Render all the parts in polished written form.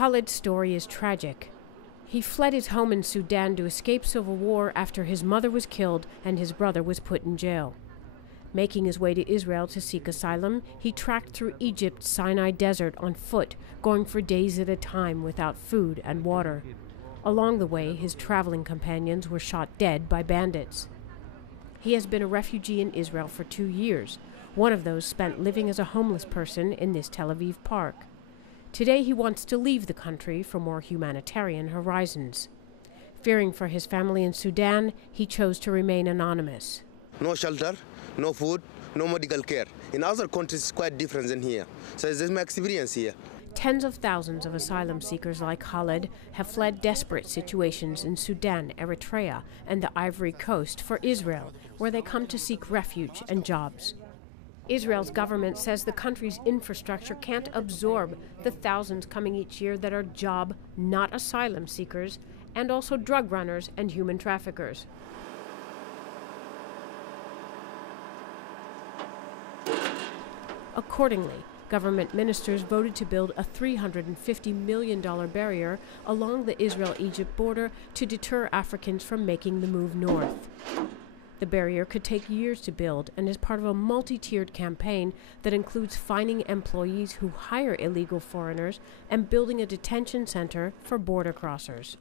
Khalid's story is tragic. He fled his home in Sudan to escape civil war after his mother was killed and his brother was put in jail. Making his way to Israel to seek asylum, he tracked through Egypt's Sinai desert on foot, going for days at a time without food and water. Along the way, his traveling companions were shot dead by bandits. He has been a refugee in Israel for 2 years. One of those spent living as a homeless person in this Tel Aviv park. Today he wants to leave the country for more humanitarian horizons. Fearing for his family in Sudan, he chose to remain anonymous. No shelter, no food, no medical care. In other countries it's quite different than here. So this is my experience here. Tens of thousands of asylum seekers like Khalid have fled desperate situations in Sudan, Eritrea, and the Ivory Coast for Israel, where they come to seek refuge and jobs. Israel's government says the country's infrastructure can't absorb the thousands coming each year that are job, not asylum seekers, and also drug runners and human traffickers. Accordingly, government ministers voted to build a $350 million barrier along the Israel-Egypt border to deter Africans from making the move north. The barrier could take years to build and is part of a multi-tiered campaign that includes fining employees who hire illegal foreigners and building a detention center for border crossers.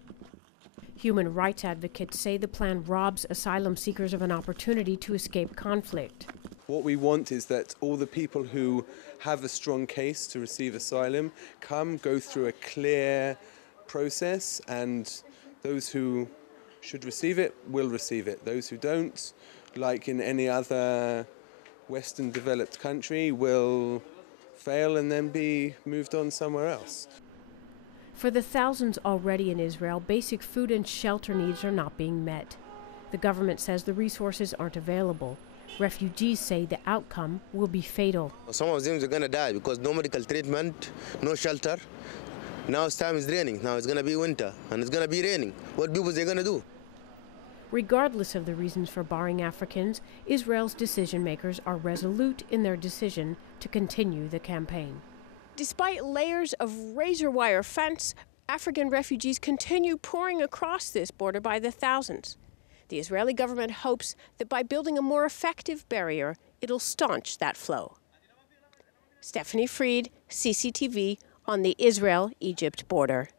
Human rights advocates say the plan robs asylum seekers of an opportunity to escape conflict. What we want is that all the people who have a strong case to receive asylum go through a clear process, and those who should receive it will receive it. Those who don't, like in any other Western developed country, will fail and then be moved on somewhere else. For the thousands already in Israel, basic food and shelter needs are not being met. The government says the resources aren't available. Refugees say the outcome will be fatal. Some of them are going to die because no medical treatment, no shelter. Now it's time is raining. Now it's going to be winter and it's going to be raining. What people are they going to do? Regardless of the reasons for barring Africans, Israel's decision makers are resolute in their decision to continue the campaign. Despite layers of razor wire fence, African refugees continue pouring across this border by the thousands. The Israeli government hopes that by building a more effective barrier, it'll staunch that flow. Stephanie Fried, CCTV, on the Israel-Egypt border.